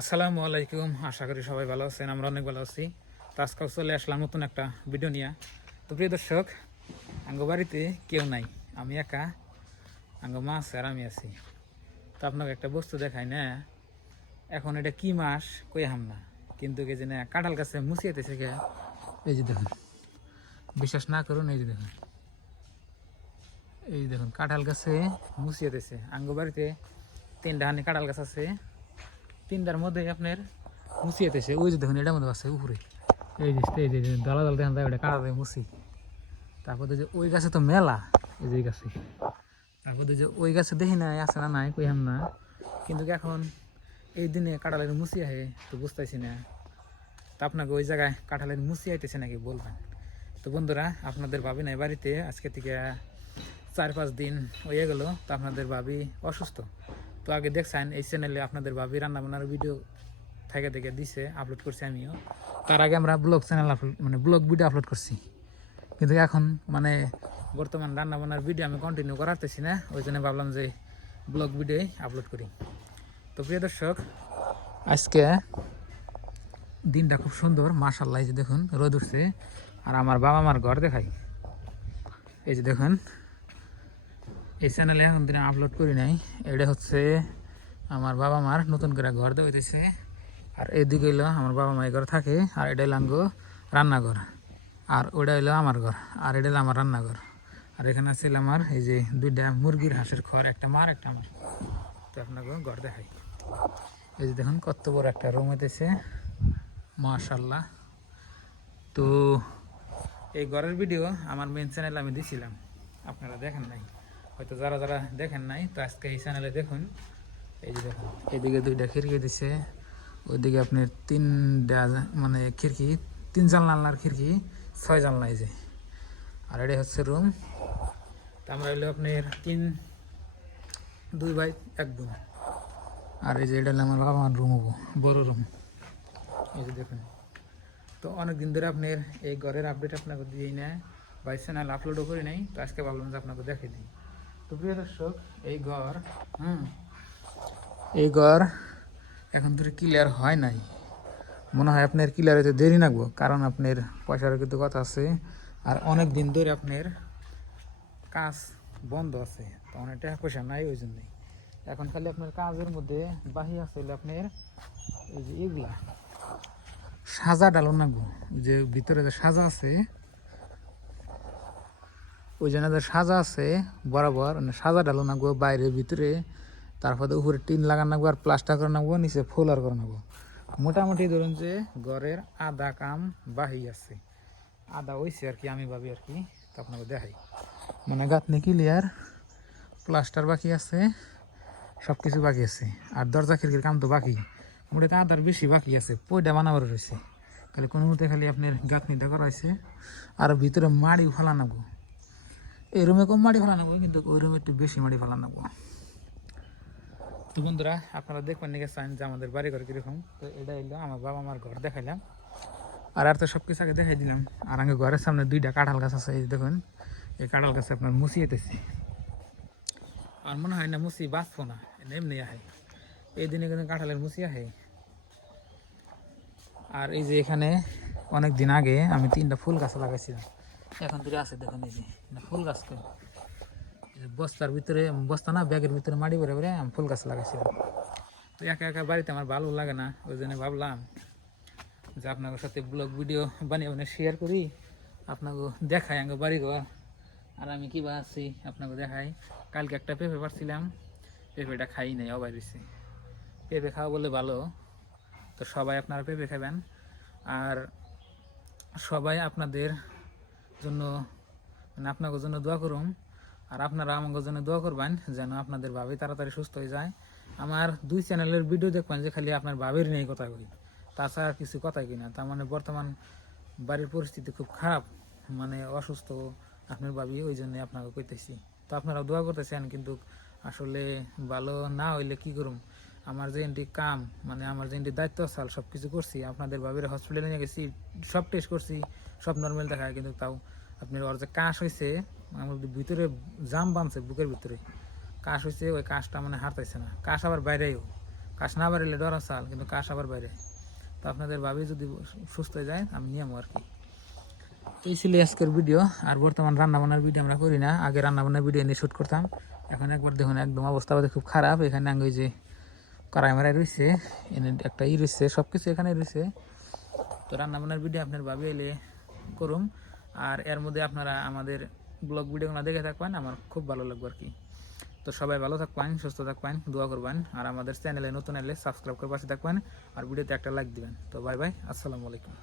আসসালামু আলাইকুম। আশা করি সবাই ভালো আছেন, আমরা অনেক ভালো আছি। তো আজকাল চলে আসলাম নতুন একটা ভিডিও নিয়ে। তো প্রিয় দর্শক, আঙ্গ বাড়িতে কেউ নাই। আমি একা, আঙ্গ মা আছে আর আমি আছি। তো আপনাকে একটা বস্তু দেখাই না, এখন এটা কি মাস কই হাম না। কিন্তু কে যে না কাঁঠাল গাছে মুছিয়েতেছে কে। এই যে দেখুন, বিশ্বাস না করুন, এই যে দেখুন। এই দেখুন, কাঁঠাল গাছে মুছিয়েতেছে আঙ্গ বাড়িতে তিনটা হানি কাঁঠাল গাছ আছে। তিনটার মধ্যে আপনার মুছিয়েতেছে ওই যে দেখুন এটার মধ্যে আছে উপরে। এই যে এই যে দলা দল দেখেন ওটা কাঁড়া দেয় মুছি। তারপর যে ওই গাছে তো মেলা, এই যে গাছে। তারপর যে ওই গাছে দেখি না আছে না নাই, কইহাম না। কিন্তু এখন এই দিনে কাঁঠালের মুছি আহে, তো বুঝতেছি না। তা আপনাকে ওই জায়গায় কাঁঠালের মুছি আইতেছে নাকি বলবেন? তো বন্ধুরা, আপনাদের ভাবি নাই বাড়িতে, আজকে থেকে চার পাঁচ দিন হয়ে গেল, তো আপনাদের ভাবি অসুস্থ। তো আগে দেখছেন, এই চ্যানেলে আপনাদের ভাবি রান্না বান্নার ভিডিও থেকে থেকে দিছে আপলোড করছি আমিও। তার আগে আমরা ব্লগ চ্যানেল মানে ব্লগ ভিডিও আপলোড করছি। কিন্তু এখন মানে বর্তমান রান্না বান্নার ভিডিও আমি কন্টিনিউ করাতেছি না, ওই জন্য ভাবলাম যে ব্লগ ভিডিও আপলোড করি। তো প্রিয় দর্শক, আজকে দিনটা খুব সুন্দর মাশাল্লাহ এই যে দেখুন, রোদ উঠছে, আর আমার বাবা মার ঘর দেখাই। এই যে দেখুন এই চ্যানেলে এখন দিনে আপলোড করি নাই। এটা হচ্ছে আমার বাবা মার নতুন করে ঘর দেওয়াইতেছে আর এদিকে হইল আমার বাবা মায়ের ঘর থাকে, আর এটা হইল আঙ্গো রান্নাঘর। আর ওটা হইল আমার ঘর, আর এটা হইল আমার রান্নাঘর। আর এখানে আছে আমার এই যে দুইটা মুরগির হাঁসের ঘর একটা মার, একটা আমার। তো আপনাকে ঘর দেখাই। এই যে দেখুন কত বড় একটা রুম হইতেছে। মাশাল্লাহ তো এই ঘরের ভিডিও আমার মেন চ্যানেলে আমি দিছিলাম। আপনারা দেখেন নাই। হয়তো যারা যারা দেখেন নাই, তো আজকে এই চ্যানেলে দেখুন। এই যে দেখুন, এদিকে দুইটা খিড়কি দিছে, ওইদিকে আপনার তিনটা মানে খিড়কি, তিন জানলার খিড়কি, ছয় জানলা এই যে। আর এটা হচ্ছে রুম তো আমরা হইল আপনার তিন, দুই বাই এক বোন আর এই যে এটা হলো আমার বাবা রুম হব, বড় রুম এই যে দেখুন। তো অনেক দিন ধরে আপনার এই ঘরের আপডেট আপনাকে দিয়েই না বা চ্যানেল আপলোডও করি নাই, তো আজকে ভাবলাম যে আপনাকে দেখে দিই। এই ঘর, হুম, এই ঘর এখন ধরে ক্লিয়ার হয় নাই। মনে হয় আপনার ক্লিয়ার হতে দেরি লাগবো কারণ আপনার পয়সার কিন্তু কথা আছে, আর অনেক দিন ধরে আপনার কাজ বন্ধ আছে, তো অনেক টাকা পয়সা নাই ওই জন্যই। এখন খালি আপনার কাজের মধ্যে বাহি আছে আপনার এই যে এগুলা। সাজা ডালো নাগবো যে ভিতরে যে সাজা আছে ওই জন্য যে সাজা আছে, বরাবর মানে সাজা ডালো নাগবো বাইরে ভিতরে, তারপরে উপরে টিন লাগানো নাগবো আর প্লাস্টার করে নাগবো, নিচে ফুলার করে নাগবো। মোটামুটি ধরুন যে ঘরের আধা কাম বাহি আছে। আধা হইছে আর কি, আমি ভাবি আর কি আপনাকে দেখাই। মানে গাঁথনি ক্লিয়ার প্লাস্টার বাকি আছে সব কিছু বাকি আছে। আর দরজা খিড়কির কাম তো বাকি। মোটামুটি আদার বেশি বাকি আছে পয়টা বানাবার রয়েছে। খালি কোনো মতে খালি আপনার গাঁথনিটা করা হয়েছে আর ভিতরে মাড়ি নাবো এই রুমে কম মাটি ফেলা নেব কিন্তু ওই রুমে একটু বেশি মাটি ফেলা নেব তো বন্ধুরা, আপনারা দেখবেন নাকি চান যে আমাদের বাড়ি ঘর কীরকম? তো এটা এলো আমার বাবা আমার ঘর দেখাইলাম। আর আর তো সব কিছু আগে দেখাই দিলাম। আর আগে ঘরের সামনে দুইটা কাঁঠাল গাছ আছে, এই দেখুন, এই কাঁঠাল গাছে আপনার মুছিয়েতেছি আর মনে হয় না মুসি বাঁচবো না এমনি আহে। এই দিনে কিন্তু কাঁঠালের মুসি আহে। আর এই যে এখানে অনেক দিন আগে আমি তিনটা ফুল গাছ লাগাইছিলাম। এখন দূরে আছে, দেখুন যে ফুল গাছ তো। বস্তার ভিতরে, বস্তা না, ব্যাগের ভিতরে মাটি ভরে ভরে আমি ফুল গাছ লাগাইছিলাম তো একা একা বাড়িতে আমার ভালো লাগে না, ওই জন্য ভাবলাম যে আপনাদের সাথে ব্লগ ভিডিও বানিয়ে বানিয়ে শেয়ার করি। আপনাকে দেখাই আগে বাড়ি ঘর। আর আমি কিবা আছি, আপনাকে দেখাই। কালকে একটা পেঁপে পারছিলাম, পেঁপেটা খাই নাই, অবাই দিছি পেঁপে খাওয়া বলে ভালো, তো সবাই আপনারা পেঁপে খাবেন। আর সবাই আপনাদের জন্য মানে আপনাদের জন্য দোয়া করুন আর আপনারা আমাদের জন্য দোয়া করবেন যেন আপনাদের ভাবি তাড়াতাড়ি সুস্থ হয়ে যায়। আমার দুই চ্যানেলের ভিডিও দেখবেন যে খালি আপনার ভাবির নিয়ে কথা কই। তাছাড়া কিছু কথাই কিনা তার মানে বর্তমান বাড়ির পরিস্থিতি খুব খারাপ মানে অসুস্থ আপনার ভাবি, ওই জন্য আপনাকে কইতেছি। তো আপনারা দোয়া করতেছেন, কিন্তু আসলে ভালো না হইলে কি করুম? আমার যে এনটি কাম মানে আমার যে এনটি দায়িত্ব সাল সব কিছু করছি। আপনাদের ভাবির হসপিটালে নিয়ে গেছি, সব টেস্ট করছি, সব নর্মাল দেখায়, কিন্তু তাও আপনার ওর যে কাশ হয়েছে আমার ভিতরে জাম বানছে, বুকের ভিতরে। কাশ হয়েছে ওই কাশটা মানে হারতাইছে না। কাশ আবার বাইরেও কাশ না বাড়লে ডর সাল কিন্তু কাশ আবার বাইরে। তো আপনাদের ভাবি যদি সুস্থ হয়ে যায়, আমি নিয়ম আর কি। এই ছিল আজকের ভিডিও আর বর্তমান রান্না বান্নার ভিডিও আমরা করি না। আগে রান্না বান্নার ভিডিও নিয়ে শ্যুট করতাম। এখন একবার দেখুন, একদম অবস্থা খুব খারাপ। এখানে ওই যে কড়াই মারাই রয়েছে, এনে একটা ই রয়েছে সব কিছু এখানে রয়েছে। তো রান্না বান্নার ভিডিও আপনার ভাবি এলে করুন আর এর মধ্যে আপনারা আমাদের ব্লগ ভিডিওগুলো দেখে থাকবেন, আমার খুব ভালো লাগবে আর কি। তো সবাই ভালো থাকবেন, সুস্থ থাকবেন, দোয়া করবেন। আর আমাদের চ্যানেলে নতুন এলে সাবস্ক্রাইব করে পাশে থাকবেন, আর ভিডিওতে একটা লাইক দিবেন। তো বাই বাই আসসালামু আলাইকুম।